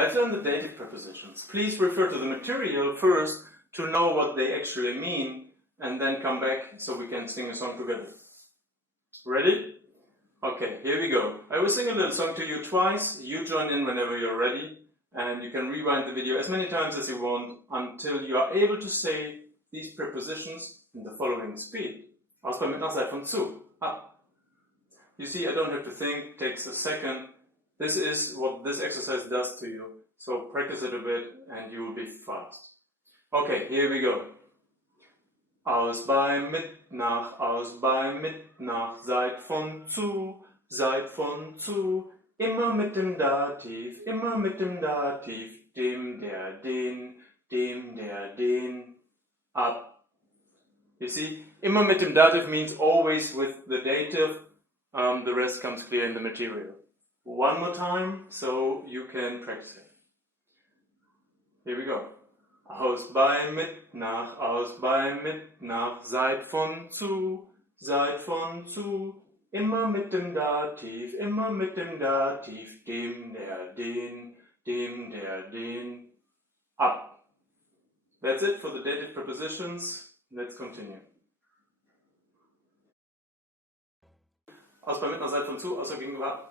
Let's learn the dative prepositions. Please refer to the material first to know what they actually mean, and then come back so we can sing a song together. Ready? Okay, here we go. I will sing a little song to you twice. You join in whenever you're ready, and you can rewind the video as many times as you want until you are able to say these prepositions in the following speed. Auswahl mit nach, seid von zu. Up. You see, I don't have to think, takes a second. This is what this exercise does to you. So practice it a bit and you will be fast. Okay, here we go. Aus bei mit nach, seid von zu, immer mit dem Dativ, dem, der, den, ab. You see, immer mit dem Dativ means always with the dative, the rest comes clear in the material. One more time, so you can practice it. Here we go. Aus bei mit nach, seid von zu, immer mit dem Dativ, dem, der, den, ab. That's it for the dative prepositions. Let's continue. Aus bei mit nach, seid von zu, außer gegenüber ab.